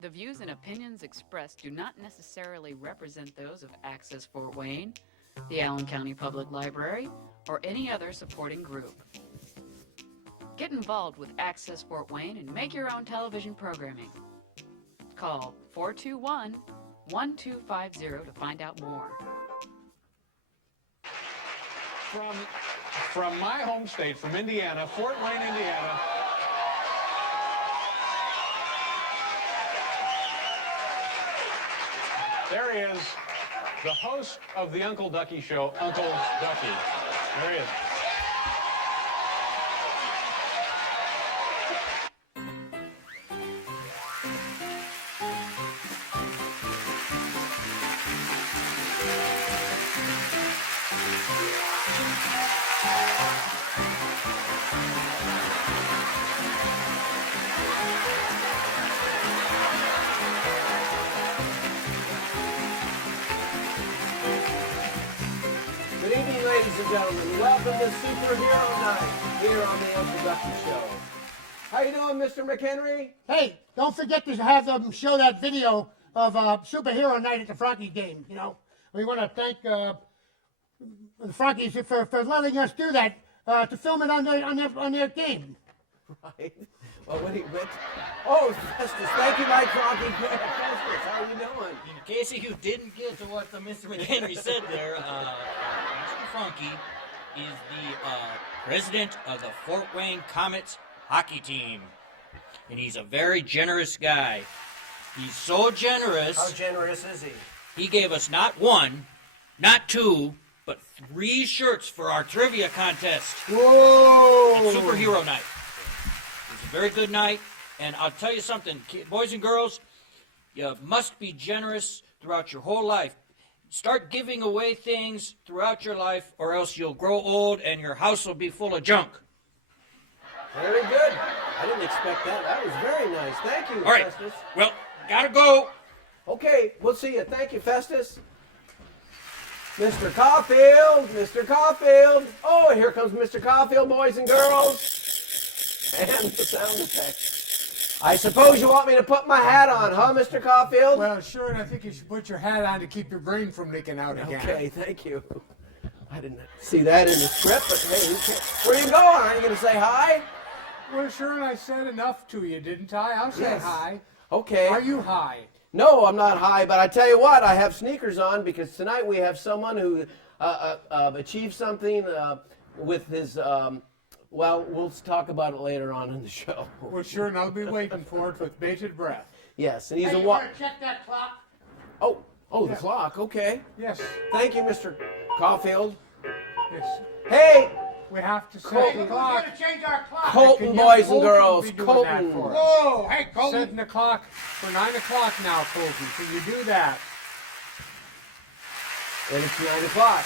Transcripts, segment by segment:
The views and opinions expressed do not necessarily represent those of Access Fort Wayne, the Allen County Public Library, or any other supporting group. Get involved with Access Fort Wayne and make your own television programming. Call 421-1250 to find out more. From my home state, from Indiana, Fort Wayne, Indiana. There he is, the host of the Uncle Ducky Show, Uncle Ducky. There he is. Good evening, ladies and gentlemen. Welcome to Superhero Night here on the Uncle Ducky Show. How you doing, Mr. McHenry? Hey, don't forget to have them show that video of Superhero Night at the Froggy game. You know, we want to thank the Froggies for letting us do that to film it on their game. Right. Well, oh, Festus. Thank you, Mike Froggy. Festus, how are you doing? In case you didn't get to what Mr. McHenry said there, Mr. Frankie is the president of the Fort Wayne Comets hockey team. And he's a very generous guy. He's so generous. How generous is he? He gave us not one, not two, but 3 shirts for our trivia contest. Whoa! At Superhero Night. It was a very good night. And I'll tell you something, boys and girls, you must be generous throughout your whole life. Start giving away things throughout your life, or else you'll grow old and your house will be full of junk. Very good. I didn't expect that. That was very nice. Thank you, All right. Festus. Well, gotta go. Okay, we'll see you. Thank you, Festus. Mr. Caulfield, Mr. Caulfield. Oh, here comes Mr. Caulfield, boys and girls. And the sound effects. I suppose you want me to put my hat on, huh, Mr. Caulfield? Well, sure, and I think you should put your hat on to keep your brain from leaking out again. Okay, thank you. I didn't see that in the script, but hey, where are you going? Are you going to say hi? Well, sure, and I said enough to you, didn't I? I'll say Yes. hi. Okay. Are you high? No, I'm not high, but I tell you what, I have sneakers on because tonight we have someone who achieved something with his, well, we'll talk about it later on in the show. Well, sure, and I'll be waiting for it with bated breath. Yes, and he's Hey, a you want to check that clock? Oh, the Yeah. clock, okay. Yes, Thank you, Mr. Caulfield. yes. Hey, We have to set Colton. the We're clock. going to change our clock. Colton, Can you- boys and Colton girls, be doing Colton. that for us? Whoa, hey, Colton. Setting the clock for 9 o'clock now, Colton. Can you do that? And it's 9 o'clock.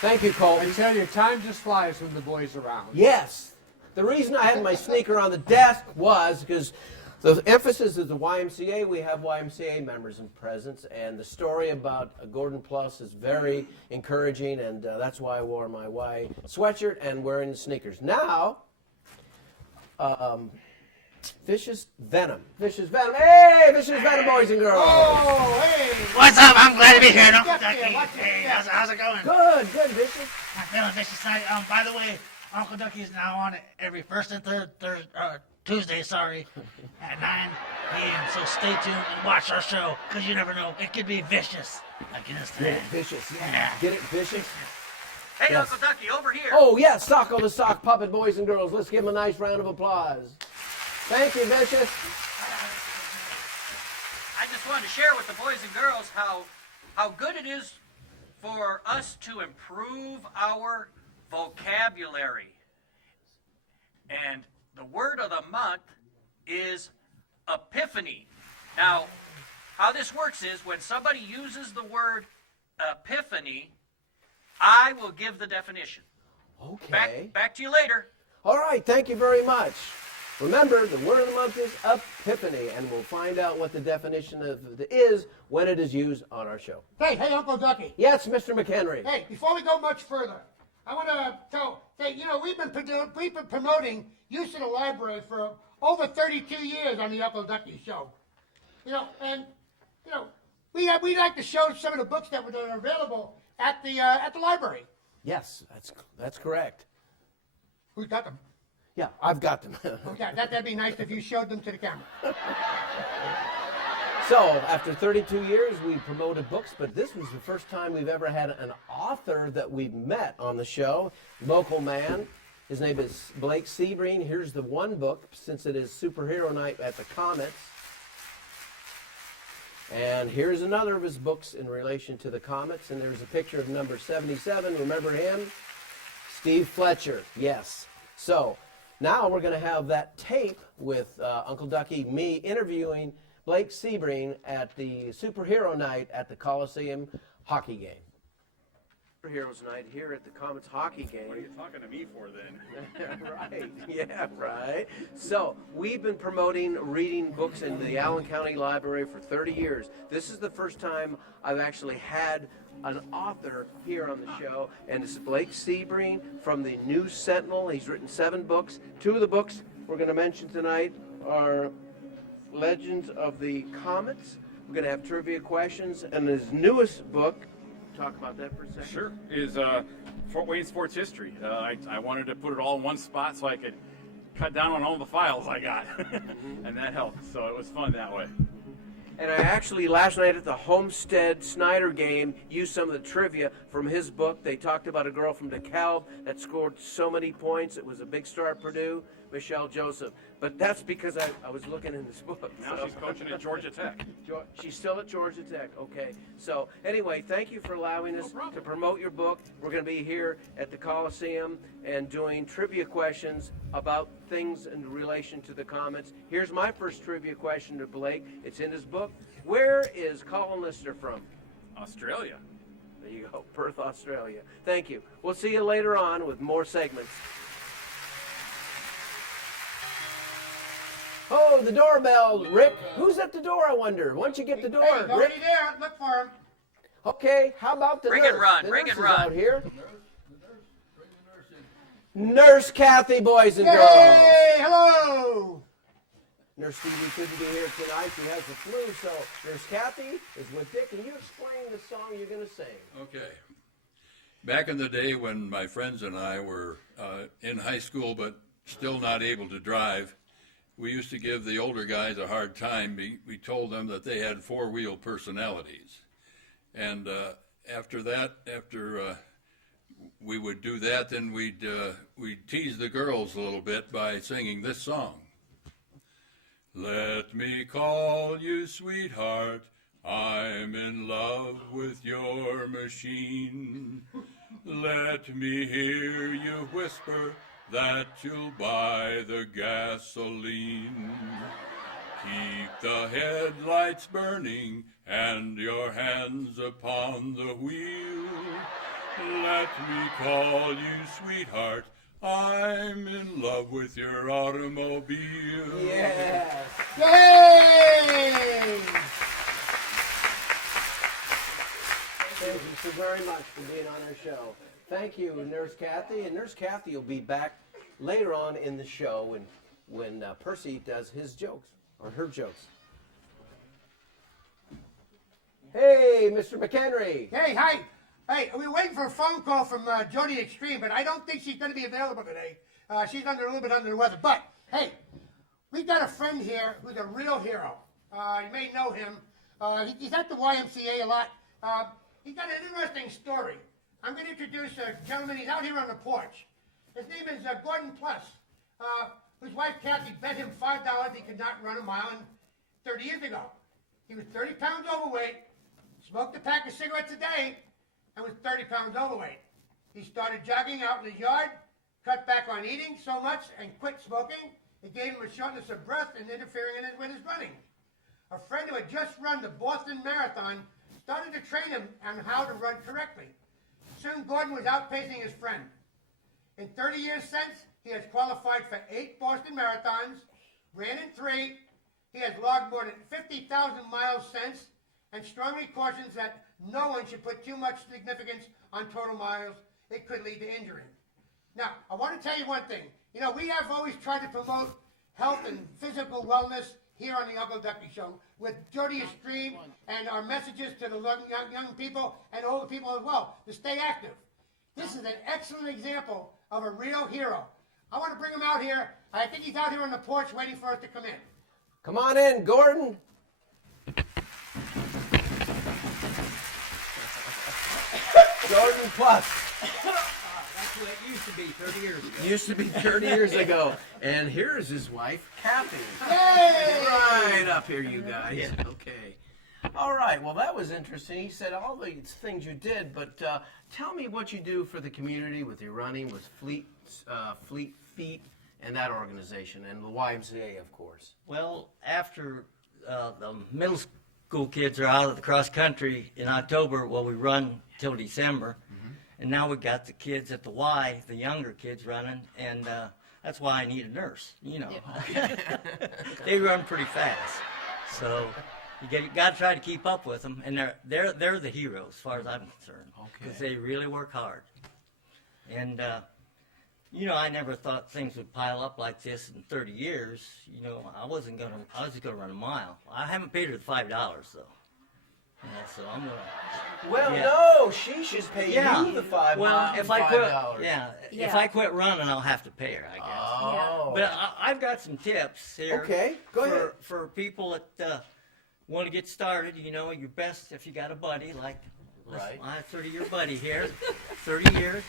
Thank you, I Colton. tell you, time just flies when the boy's around. Yes. The reason I had my sneaker on the desk was because the emphasis is the YMCA. We have YMCA members in presence, and the story about Gordon Plus is very encouraging, and that's why I wore my Y sweatshirt and wearing the sneakers. Now, Vicious Venom. Vicious Venom. Hey, Vicious Venom, boys and girls. Oh, hey. What's up? I'm glad to be here, Uncle What's up there? Ducky. What's up Hey, there? how's it going? Good, Vicious. I'm feeling vicious tonight. By the way, Uncle Ducky is now on every first and third Tuesday, at 9 p.m. So stay tuned and watch our show, because you never know. It could be vicious against Get that. it, Vicious. Yeah. Get it, Vicious. Hey, Yes. Uncle Ducky, over here. Oh, yes, Socko the Sock Puppet, boys and girls. Let's give him a nice round of applause. Thank you, Vicious. I just wanted to share with the boys and girls how good it is for us to improve our vocabulary. And the word of the month is epiphany. Now, how this works is when somebody uses the word epiphany, I will give the definition. Okay. Back to you later. All right, thank you very much. Remember, the word of the month is epiphany, and we'll find out what the definition of it is when it is used on our show. Hey, Uncle Ducky. Yes, Mr. McHenry. Hey, before we go much further, I want to say, we've been promoting use of the library for over 32 years on the Uncle Ducky Show. And we like to show some of the books that are available at the library. Yes, that's correct. Who's got them? Yeah, I've got them. Okay, that'd be nice if you showed them to the camera. So, after 32 years, we promoted books, but this was the first time we've ever had an author that we've met on the show, local man. His name is Blake Sebring. Here's the one book, since it is Superhero Night at the Comets. And here's another of his books in relation to the Comets, and there's a picture of number 77. Remember him? Steve Fletcher, yes. So, now we're going to have that tape with Uncle Ducky, me interviewing Blake Sebring at the Superhero Night at the Coliseum hockey game. Superheroes Night here at the Comets hockey game. What are you talking to me for then? Right, yeah, right. So, we've been promoting reading books in the Allen County Library for 30 years. This is the first time I've actually had an author here on the show, and it's Blake Sebring from the News Sentinel. He's written 7 books. 2 of the books we're going to mention tonight are Legends of the Comets. We're going to have trivia questions, and his newest book, talk about that for a second. Sure. Is Fort Wayne sports history. I wanted to put it all in one spot so I could cut down on all the files I got, and that helped. So it was fun that way. And I actually, last night at the Homestead Snyder game, used some of the trivia from his book. They talked about a girl from DeKalb that scored so many points. It was a big star at Purdue, Michelle Joseph. But that's because I was looking in this book. Now she's coaching at Georgia Tech. She's still at Georgia Tech, okay. So anyway, thank you for allowing us to promote your book. We're going to be here at the Coliseum and doing trivia questions about things in relation to the Comets. Here's my first trivia question to Blake. It's in his book. Where is Colin Lister from? Australia. There you go, Perth, Australia. Thank you. We'll see you later on with more segments. Oh, the doorbell, Rick. Who's at the door, I wonder? Why don't you get the door, Hey, he's Rick? already there. Look for him. Okay, how about the Ring nurse? and run, The ring nurse and is run. out here. Nurse Kathy, boys and girls. Hey, hello. Nurse Stevie couldn't be here tonight. She has the flu, so Nurse Kathy is with Dick. Can you explain the song you're going to sing? Okay. Back in the day when my friends and I were in high school but still not able to drive, we used to give the older guys a hard time. We told them that they had 4-wheel personalities. And after we would do that, then we'd tease the girls a little bit by singing this song. Let me call you sweetheart, I'm in love with your machine. Let me hear you whisper that you'll buy the gasoline. Keep the headlights burning and your hands upon the wheel. Let me call you sweetheart, I'm in love with your automobile. Yes. Yay! Thank you so very much for being on our show. Thank you, Nurse Kathy. And Nurse Kathy will be back later on in the show when Percy does his jokes, or her jokes. Hey, Mr. McHenry. Hey, hi. Hey, we're waiting for a phone call from Jody Extreme, but I don't think she's going to be available today. She's a little bit under the weather. But, hey, we got a friend here who's a real hero. You may know him. He's at the YMCA a lot. He's got an interesting story. I'm going to introduce a gentleman. He's out here on the porch. His name is Gordon Plus, whose wife Kathy bet him $5 he could not run a mile 30 years ago. He was 30 pounds overweight, smoked a pack of cigarettes a day, and was 30 pounds overweight. He started jogging out in the yard, cut back on eating so much, and quit smoking. It gave him a shortness of breath and interfering with his running. A friend who had just run the Boston Marathon started to train him on how to run correctly. Soon Gordon was outpacing his friend. In 30 years since, he has qualified for 8 Boston Marathons, ran in 3, he has logged more than 50,000 miles since, and strongly cautions that no one should put too much significance on total miles. It could lead to injury. Now, I want to tell you one thing. You know, we have always tried to promote health and physical wellness here on the Uncle Ducky Show with dirtiest stream and our messages to the young people and older people as well to stay active. This is an excellent example of a real hero. I want to bring him out here. I think he's out here on the porch waiting for us to come in. Come on in, Gordon. Gordon Plus. That's what it used to be 30 years ago. Used to be 30 years ago. And here's his wife, Kathy. Hey! Right up here, you guys. Okay. All right. Well, that was interesting. He said all the things you did, but tell me what you do for the community with your running, with Fleet Feet, and that organization, and the YMCA, of course. Well, after the middle school kids are out of the cross country in October, well, we run till December. And now we got the kids at the Y, the younger kids running, and that's why I need a nurse. You know, they run pretty fast, so you got to try to keep up with them. And they're the heroes, as far as I'm concerned, because they really work hard. And you know, I never thought things would pile up like this in 30 years. You know, I was just gonna run a mile. I haven't paid her the $5 though. Yeah, so I'm gonna. Well, no, she should pay you the $5. Well, if I quit, Yeah. if I quit running, I'll have to pay her, I guess. Oh. But I've got some tips here. Okay, go ahead. For people that want to get started. You know, your best if you got a buddy like my 30-year buddy here, 30 years,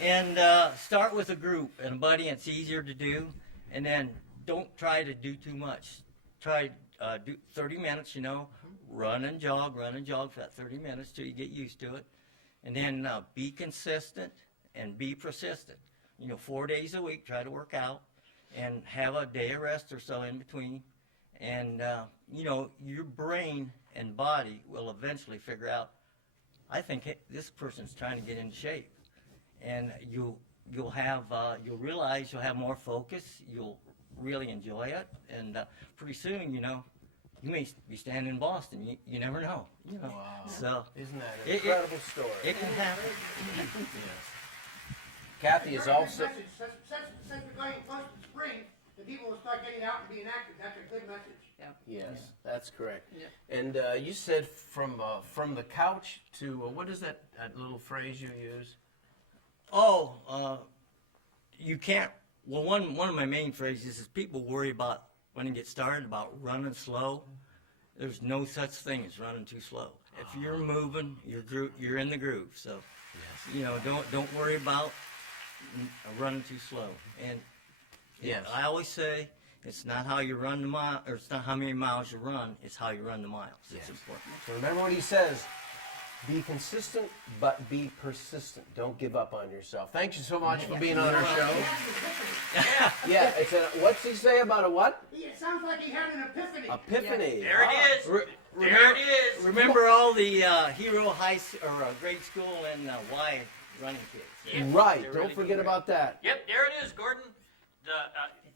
and start with a group and a buddy. It's easier to do, and then don't try to do too much. Try do 30 minutes. You know. Run and jog for that 30 minutes till you get used to it. And then be consistent and be persistent. You know, 4 days a week, try to work out and have a day of rest or so in between. And, you know, your brain and body will eventually figure out, I think hey, this person's trying to get into shape. And you'll realize you'll have more focus. You'll really enjoy it. And pretty soon, you know, you may be standing in Boston. You never know. You know. Wow. So Isn't that an incredible story? It can happen. Kathy is also. Since we're going close to spring, the people will start getting out and being active. That's a good message. Yes, that's correct. And you said from the couch to what is that little phrase you use? You can't. Well, one of my main phrases is people worry about when you get started about running slow. There's no such thing as running too slow. If you're moving, you're in the groove. So, you know, don't worry about running too slow. And I always say it's not how you run the mile, or it's not how many miles you run. It's how you run the miles. It's important. So remember what he says. Be consistent, but be persistent. Don't give up on yourself. Thank you so much for being on our show. What's he say about a what? It sounds like he had an epiphany. Epiphany. There it is. There it is. Remember all the hero grade school and Y running kids. Yep. Right. They're Don't really forget good. about that. Yep, there it is, Gordon.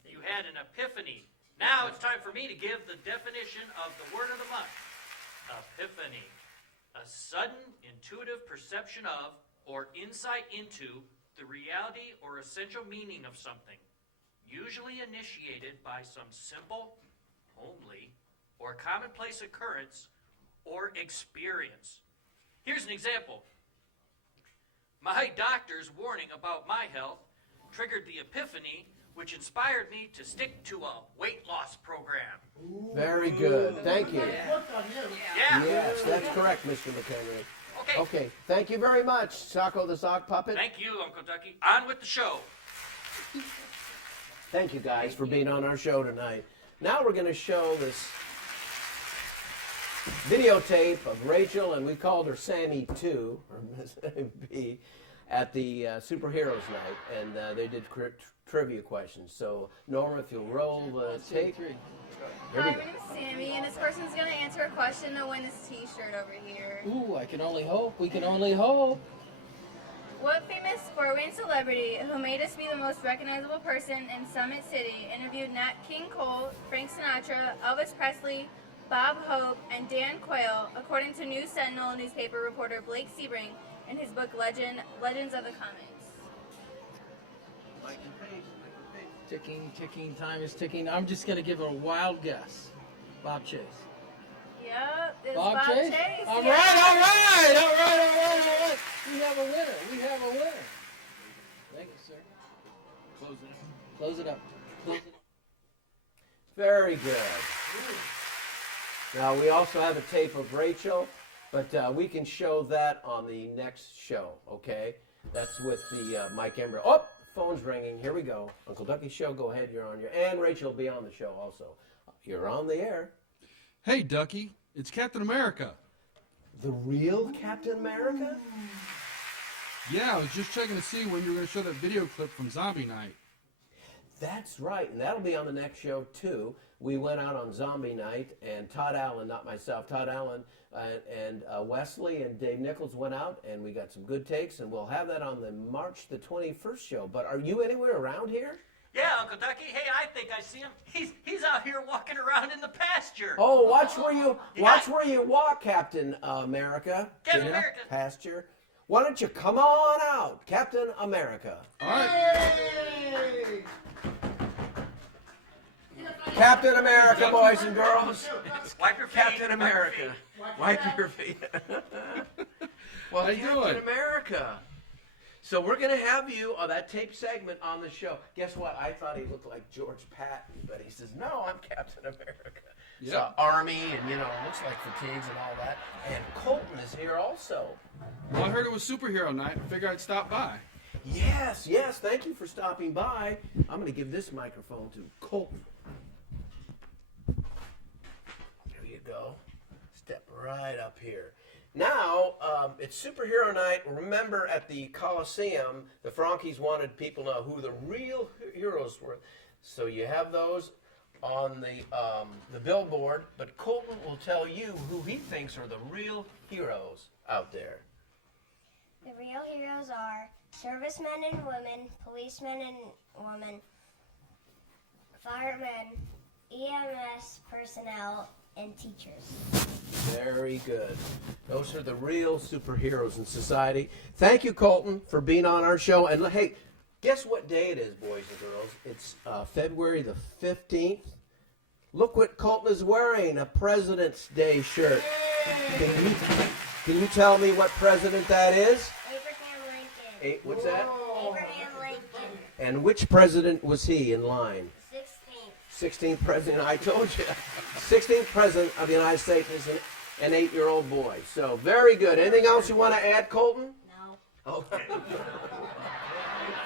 You had an epiphany. Now it's time for me to give the definition of the word of the month. Epiphany. A sudden, intuitive perception of or insight into the reality or essential meaning of something, usually initiated by some simple, homely, or commonplace occurrence or experience. Here's an example. My doctor's warning about my health triggered the epiphany, which inspired me to stick to a weight loss program. Very good. Thank you. Yeah. Yes, that's correct, Mr. McHenry. Okay. Okay. Thank you very much, Socko the Sock Puppet. Thank you, Uncle Ducky. On with the show. Thank you guys for being on our show tonight. Now we're going to show this videotape of Rachel, and we called her Sammy 2, or Miss B, at the Superheroes Night, and they did trivia questions. So, Norma, if you'll roll the tape. Here we Hi, go. my name is Sammy, and this person's going to answer a question to win this t-shirt over here. Ooh, I can only hope. We can only hope. What famous Fort-Wayne celebrity who made us be the most recognizable person in Summit City interviewed Nat King Cole, Frank Sinatra, Elvis Presley, Bob Hope, and Dan Quayle, according to News Sentinel newspaper reporter Blake Sebring in his book Legends of the Comics? Ticking, time is ticking. I'm just going to give a wild guess. Bob Chase. Yep, it's Bob Bob Chase? Chase. All yeah. right, all right, all right, all right, all right. We have a winner. We have a winner. Thank you, sir. Close it up. Close it up. Close it up. Very good. Now, we also have a tape of Rachel, but we can show that on the next show, okay? That's with the Mike Ember. Oh, phone's ringing. Here we go. Uncle Ducky Show, go ahead. You're on your... And Rachel will be on the show also. You're on the air. Hey, Ducky. It's Captain America. The real Captain America? Yeah, I was just checking to see when you were going to show that video clip from Zombie Night. That's right, and that'll be on the next show, too. We went out on Zombie Night, and Todd Allen, not myself, Todd Allen and Wesley and Dave Nichols went out, and we got some good takes, and we'll have that on the March the 21st show. But are you anywhere around here? Yeah, Uncle Ducky. Hey, I think I see him. He's out here walking around in the pasture. Oh, watch where you walk, Captain America. Captain America. Pasture. Why don't you come on out, Captain America? All right. Captain America, boys and girls. Wipe your feet. Captain America. Wipe your feet. Well, How you Captain doing? America. So we're going to have you on that tape segment on the show. Guess what? I thought he looked like George Patton, but he says, no, I'm Captain America. Yeah. So Army and, looks like fatigues and all that. And Colton is here also. Well, I heard it was superhero night. I figured I'd stop by. Yes, thank you for stopping by. I'm going to give this microphone to Colton. There you go. Step right up here. Now, it's Superhero Night. Remember, at the Coliseum, the Frankies wanted people to know who the real heroes were. So you have those on the billboard, but Colton will tell you who he thinks are the real heroes out there. The real heroes are servicemen and women, policemen and women, firemen, EMS personnel, and teachers. Very good. Those are the real superheroes in society. Thank you, Colton, for being on our show. And hey, guess what day it is, boys and girls? It's February the 15th. Look what Colton is wearing, a President's Day shirt. Can you tell me what president that is? Abraham Lincoln. What's that? Abraham Lincoln. And which president was he in line? 16th. 16th president. I told you. 16th president of the United States is an 8-year-old boy. So very good. Anything else you want to add, Colton? No. Okay.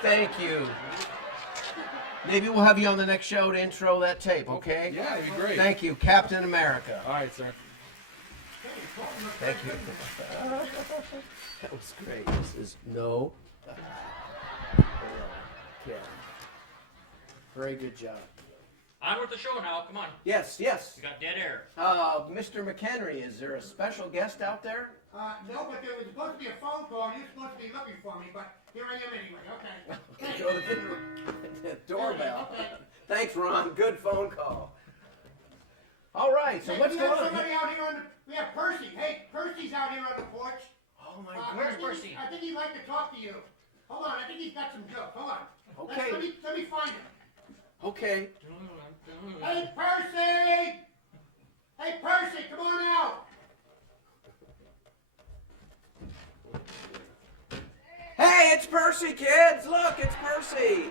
Thank you. Maybe we'll have you on the next show to intro that tape, okay? Yeah, it'd be great. Thank you, Captain America. All right, sir. Thank you. That was great. This is no. Yeah. Very good job. On with the show now. Come on. Yes. You got dead air. Mr. McHenry, is there a special guest out there? No, but there was supposed to be a phone call. You're supposed to be looking for me, but here I am anyway. Okay. Go to the doorbell. Thanks, Ron. Good phone call. All right, so what's we going have on? somebody out here we have Percy. Hey, Percy's out here on the porch. Oh, my Where's goodness. Percy? I think he'd like to talk to you. Hold on, I think he's got some jokes. Hold on. Okay. Let me find him. Okay. Hey, Percy! Hey, Percy, come on out! Hey, it's Percy, kids. Look, it's Percy.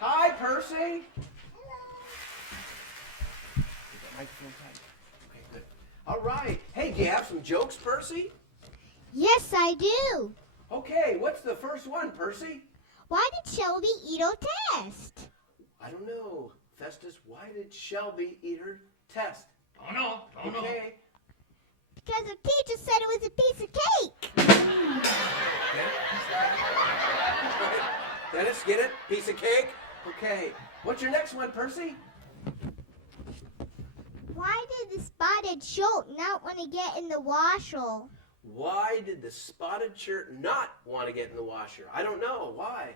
Hi, Percy. Okay, good. All right. Hey, do you have some jokes, Percy? Yes, I do. Okay, what's the first one, Percy? Why did Shelby eat her test? I don't know. Festus, why did Shelby eat her test? Oh no. Okay. Because the teacher said it was a piece of cake. Dennis, get it? Piece of cake? Okay. What's your next one, Percy? Why did the spotted shirt not want to get in the washer? Why did the spotted shirt not want to get in the washer? I don't know. Why?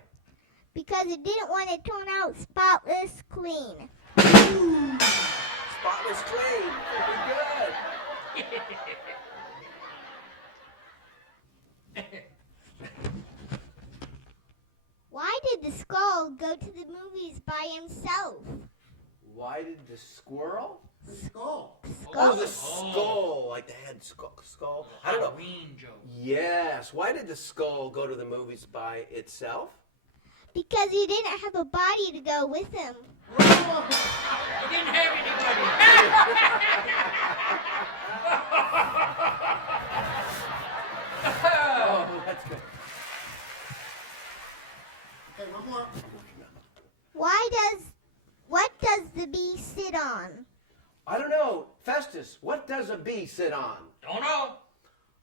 Because it didn't want to turn out spotless clean. Spotless clean. Very good. Why did the skull go to the movies by himself? Why did the squirrel? Skull. Oh, the skull, like the head skull. I don't know. Halloween joke. Yes. Why did the skull go to the movies by itself? Because he didn't have a body to go with him. He didn't have anybody. Oh, that's good. Okay, one more. What does the bee sit on? I don't know. Festus, what does a bee sit on? Don't know.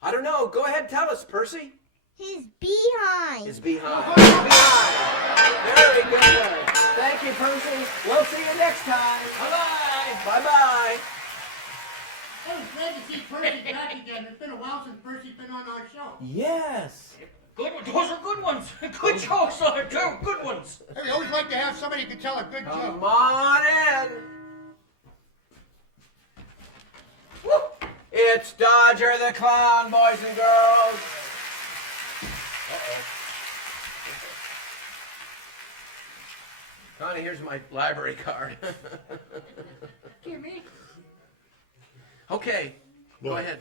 I don't know. Go ahead, tell us, Percy. His behind. His behind. Behind. Very good. Thank you, Percy. We'll see you next time. Bye-bye. Bye-bye. It was great to see Percy back again. It's been a while since Percy's been on our show. Yes. Good one. Those are good ones. Good jokes on it, too. Good ones. Hey, we always like to have somebody who can tell a good Come joke. on in. Woo. It's Dodger the Clown, boys and girls. Uh-oh. Connie, here's my library card. Give me. Okay, go What? ahead.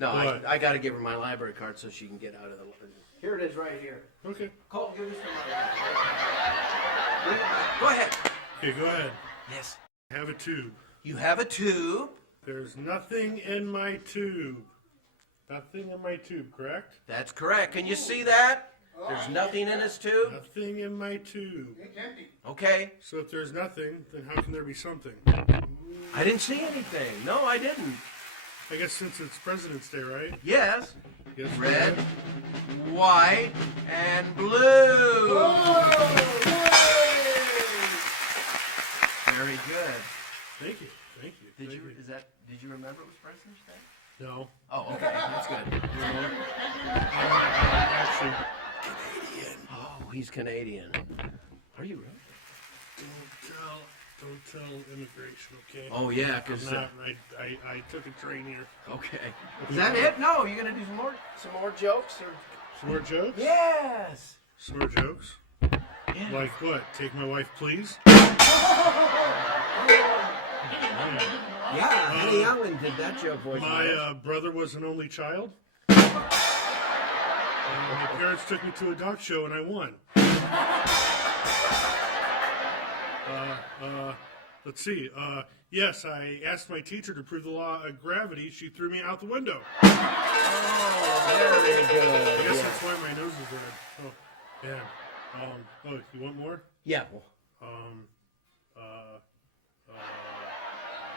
No, What? I got to give her my library card so she can get out of the. Here it is, right here. Okay. Colton, give this to my library. Go ahead. Okay, go ahead. Yes. Have a tube. You have a tube. There's nothing in my tube. Nothing in my tube, correct? That's correct. Can you see that? There's nothing in this tube. Nothing in my tube. It's empty. Okay. So if there's nothing, then how can there be something? I didn't see anything. No, I didn't. I guess since it's President's Day, right? Yes. Yes. Red, white, and blue. Very good. Thank you. Thank you. Did Thank you? Is that? Did you remember it was President's Day? No. Oh, okay. That's good. Actually, Oh, he's Canadian. Are you really? don't tell immigration, okay? Oh yeah, I'm because. not. I took a train here. Okay. Is that it? No, you're gonna do some more jokes or? Some more jokes? Yes. Some more jokes? Yeah. Like what? Take my wife, please? Yeah, Henny Youngman did that joke, boys. My brother was an only child. My parents took me to a dog show and I won. Let's see. Yes, I asked my teacher to prove the law of gravity. She threw me out the window. Oh, very good. I guess that's why my nose is red. Oh, yeah. Oh, you want more? Yeah.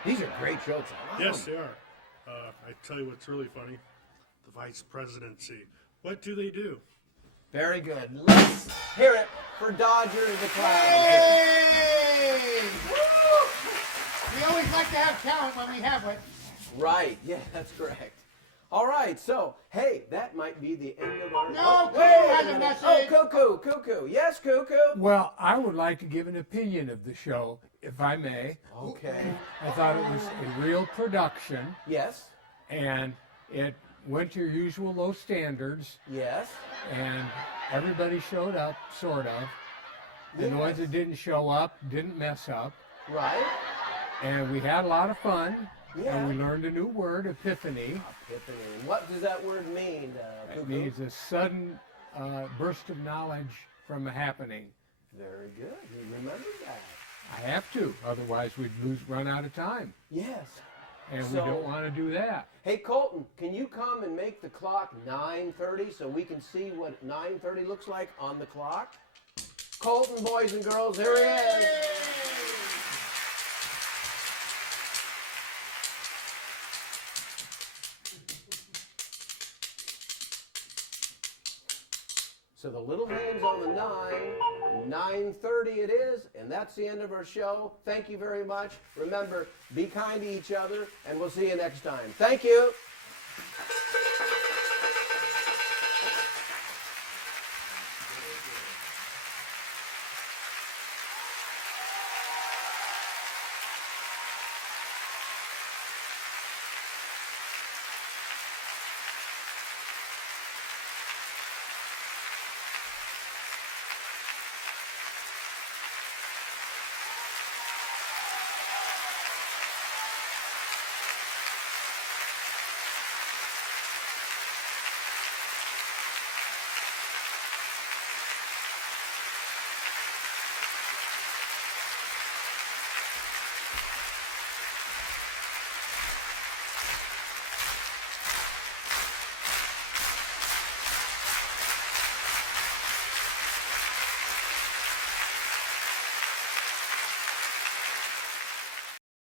These are great jokes. I love Yes, them. they are. I tell you what's really funny. The vice presidency. What do they do? Very good. Let's hear it for Dodger the Clown. Hey! We always like to have talent when we have one. Right. Yeah, that's correct. All right. So, hey, that might be the end of our. No, Cuckoo wait has a minute. message. Oh, Cuckoo. Yes, Cuckoo. Well, I would like to give an opinion of the show, if I may. Okay. I thought it was a real production, Yes. and it went to your usual low standards, Yes. and everybody showed up, sort of. And the ones that didn't show up didn't mess up. Right. And we had a lot of fun, Yeah. and we learned a new word, epiphany. Epiphany. What does that word mean, It Cuckoo? means a sudden burst of knowledge from a happening. Very good. You remember that. I have to, otherwise we'd run out of time. Yes. And So- we don't want to do that. Hey, Colton, can you come and make the clock 9:30 so we can see what 9:30 looks like on the clock? Colton, boys and girls, here he is. So the little man's on the 9:30 it is, and that's the end of our show. Thank you very much. Remember, be kind to each other, and we'll see you next time. Thank you.